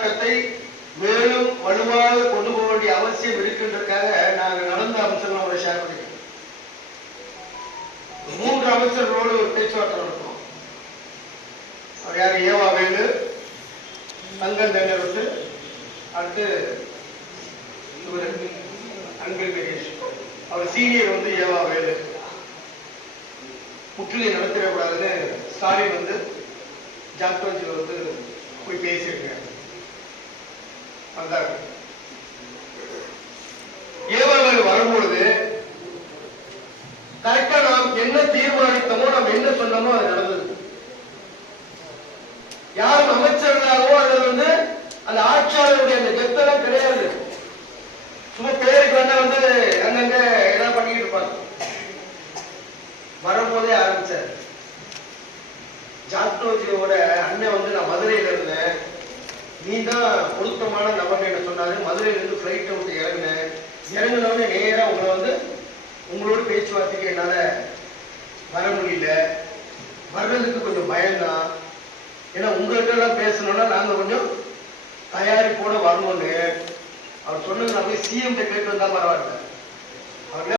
போராட்டத்தை மேலும் வலுவாக கொண்டு போக வேண்டிய அவசியம் இருக்கின்றதுக்காக நாங்கள் நடந்த அம்சங்களோட ஷேர் பண்ணிக்கிறோம். 3 அமைச்சர்களோடு ஒரு பேச்சுவார்த்தை நடத்துறோம். அவர் யாரு? ஏவா வேலு, தங்கம் தென்னரசு, அடுத்து இவர் அன்பில் மகேஷ். அவர் சீனியர் வந்து ஏவா வேலு. முற்றுகை நடத்திடக்கூடாதுன்னு ஸ்டாலின் வந்து ஜாக்டோஜி வந்து போய் பேசியிருக்காங்க. வந்தாங்க. ஏவா வேலு வரும்பொழுது கரெக்டா நாம் என்ன தீர்மானித்தோமோ, நாம் என்ன சொன்னோமோ அது நடந்தது. யாரும் அமைச்சர்களாகவோ அல்லது வந்து அந்த ஆட்சியாளருடைய அந்த கெத்தெல்லாம் கிடையாது. சும்மா பேருக்கு வேணா வந்து அங்கங்க ஏதாவது பண்ணிட்டு இருப்பாங்க. வரும்போதே ஆரம்பிச்சார். ஜாக்டோஜியோட அண்ணன் வந்து நான் மதுரையில இருந்தேன், நீ தான் பொருத்தமான நபர் என்ன சொன்னாரு. மதுரையில இருந்து பிளைட்டை விட்டு இறங்கினேன். இறங்கினோடனே நேரா உங்களை வந்து உங்களோட பேச்சுவார்த்தைக்கு என்னால வர முடியல. வர்றதுக்கு கொஞ்சம் பயம்தான். ஏன்னா உங்கள்கிட்ட எல்லாம் பேசணும்னா நாங்க கொஞ்சம் தயாரிப்போட வரணும்னு அவர் சொன்னது. நான் போய் சிஎம் கேட்டு வந்தா பரவாயில்ல.